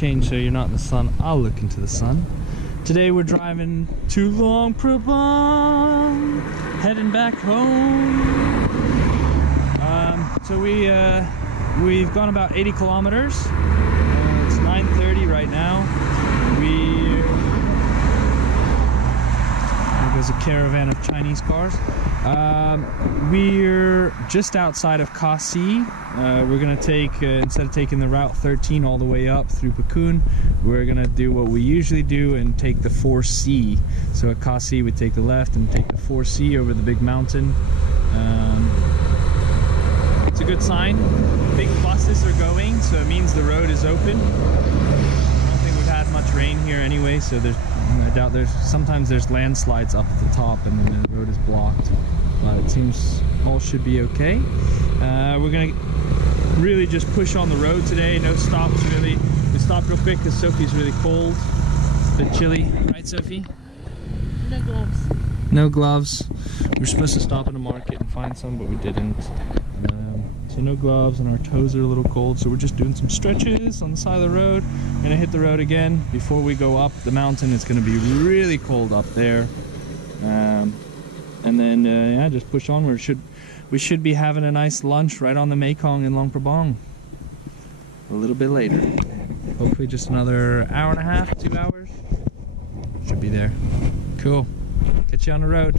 change so you're not in the sun. I'll look into the sun. Today we're driving to Luang Prabang, heading back home. So we've gone about 80 kilometers. It's 9:30 right now. There's a caravan of Chinese cars. We're just outside of Kasi. We're gonna take, instead of taking the Route 13 all the way up through Pakun, we're gonna do what we usually do and take the 4C. So at Kasi we take the left and take the 4C over the big mountain. It's a good sign. Big buses are going, so it means the road is open. I don't think we've had much rain here anyway, so I doubt sometimes there's landslides up at the top and then the road is blocked. It seems all should be okay. We're gonna really just push on the road today, no stops really. We stopped real quick because Sophie's really cold. It's a bit chilly, right Sophie? No gloves. No gloves. We were supposed to stop in a market and find some, but we didn't. So no gloves and our toes are a little cold, so we're just doing some stretches on the side of the road. We're gonna hit the road again before we go up the mountain. It's gonna be really cold up there. And then yeah, just push onward. We should be having a nice lunch right on the Mekong in Luang Prabang a little bit later. Hopefully just another hour and a half, 2 hours. Should be there. Cool. Catch you on the road.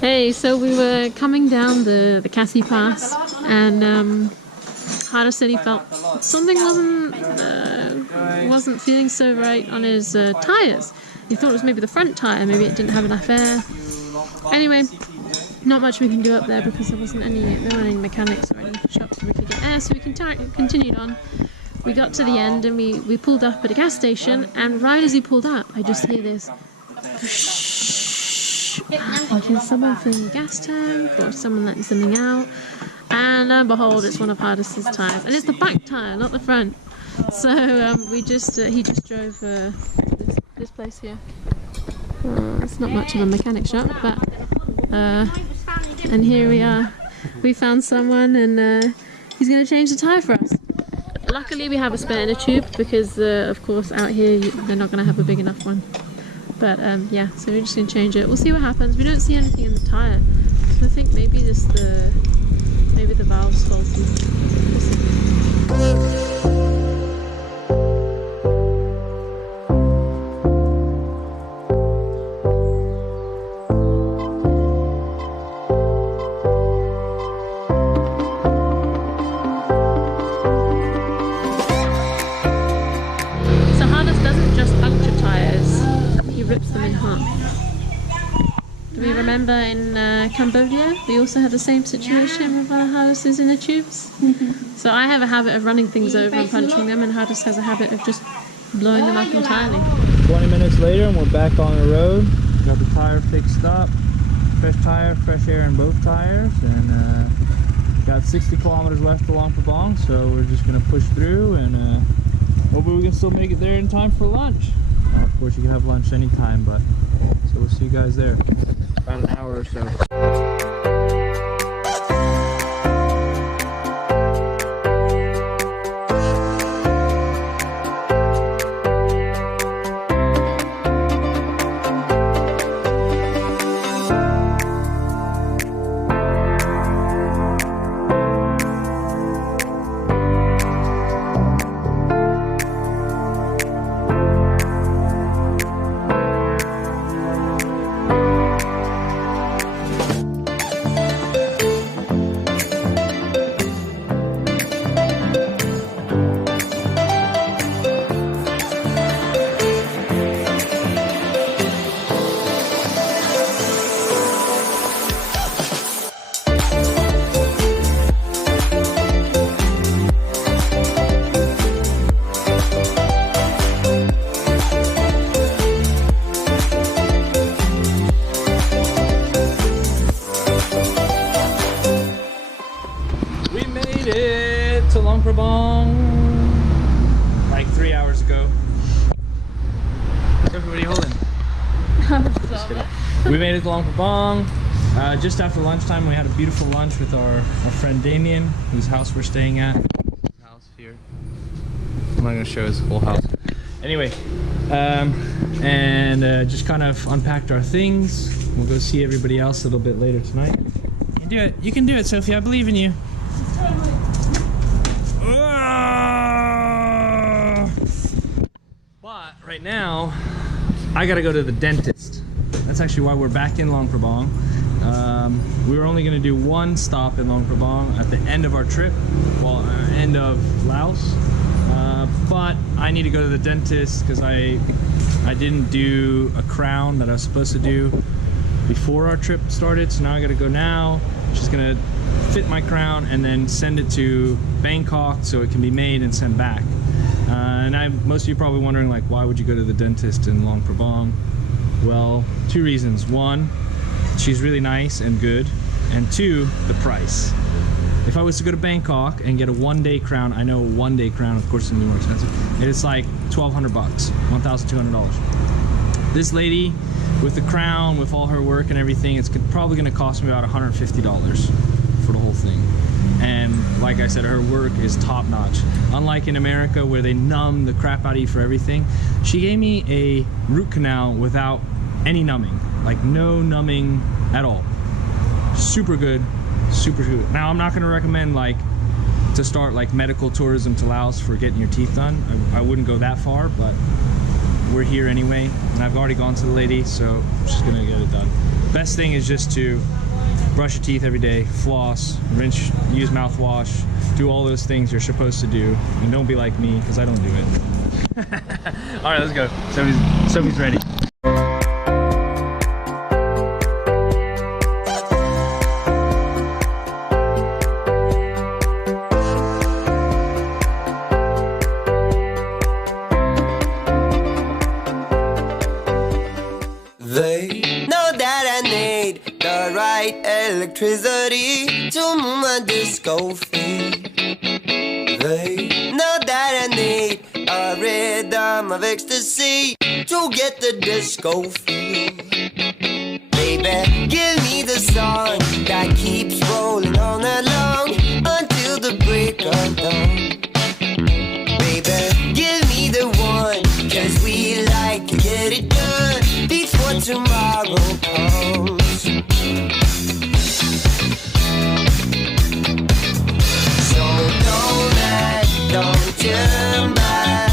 Hey, so we were coming down the Kasi Pass, and Hada said he felt something wasn't feeling so right on his tires. He thought it was maybe the front tire, maybe it didn't have enough air. Anyway, not much we can do up there because there weren't any mechanics or any shops where we could get air, so we continued on. We got to the end and we pulled up at a gas station, and right as he pulled up, I just hear this whoosh. I think it's someone filling the gas tank or someone letting something out, and lo and behold, it's one of Hardis's tires, and it's the back tire, not the front. So he just drove this place here. It's not much of a mechanic shop, but and here we are. We found someone, and he's going to change the tire for us. Luckily we have a spare inner tube because of course out here they're not going to have a big enough one. But yeah, so we're just going to change it. We'll see what happens. We don't see anything in the tyre, so I think maybe maybe the valve's faulty. Remember in Cambodia, we also had the same situation with our harnesses in the tubes. So I have a habit of running things over and punching them, and Hardis has a habit of just blowing them up entirely. 20 minutes later and we're back on the road. Got the tire fixed up. Fresh tire, fresh air in both tires, and got 60 kilometers left to Luang Prabang, so we're just gonna push through and hopefully we can still make it there in time for lunch. Of course you can have lunch anytime, but so we'll see you guys there. About an hour or so. To Luang Prabang like 3 hours ago. What's everybody holding? We made it to Luang Prabang just after lunchtime. We had a beautiful lunch with our friend Damien, whose house we're staying at. His house here. I'm not gonna show his whole house. Anyway, just kind of unpacked our things. We'll go see everybody else a little bit later tonight. You can do it. You can do it, Sophie. I believe in you. But right now, I gotta go to the dentist. That's actually why we're back in Luang Prabang. We were only gonna do one stop in Luang Prabang at the end of our trip, well, end of Laos. But I need to go to the dentist because I didn't do a crown that I was supposed to do before our trip started. So now I gotta go now. She's gonna fit my crown and then send it to Bangkok so it can be made and sent back. Most of you are probably wondering, like, why would you go to the dentist in Luang Prabang? Well, two reasons. One, she's really nice and good, and two, the price. If I was to go to Bangkok and get a one-day crown, I know a one-day crown, of course, is gonna be more expensive, and it's like 1,200 bucks, $1,200. This lady, with the crown, with all her work and everything, it's probably gonna cost me about $150 for the whole thing. And like I said, her work is top-notch. Unlike in America where they numb the crap out of you for everything, she gave me a root canal without any numbing, like no numbing at all. Super good, super good. Now I'm not gonna recommend like to start like medical tourism to Laos for getting your teeth done. I wouldn't go that far, but we're here anyway, and I've already gone to the lady, so I'm just gonna get it done. Best thing is just to brush your teeth every day, floss, rinse, use mouthwash, do all those things you're supposed to do, and don't be like me, because I don't do it. All right, let's go. Sophie's ready. They know that I need the right electricity to move my disco feet. They know that I need a rhythm of ecstasy to get the disco feel. Baby, give me the song that keeps rolling all night long until the break of dawn. Baby, give me the one, 'cause we like to get it done before tomorrow comes. So don't turn back,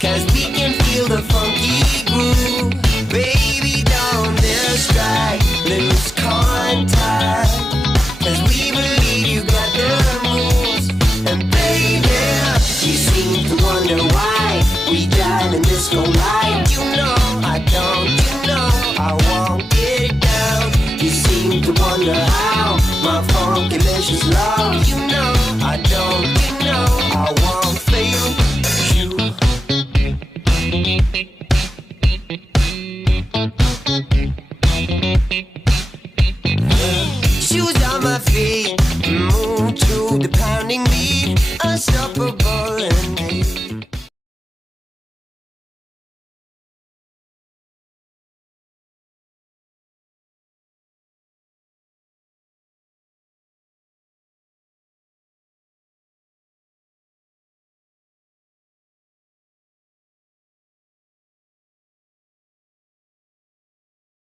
'cause we can feel the funky groove. Baby, don't distract, lose contact, 'cause we believe you got the moves. And baby, you seem to wonder why we drive in disco light. You know I don't, you know I won't get it done. finding me unstoppable and me.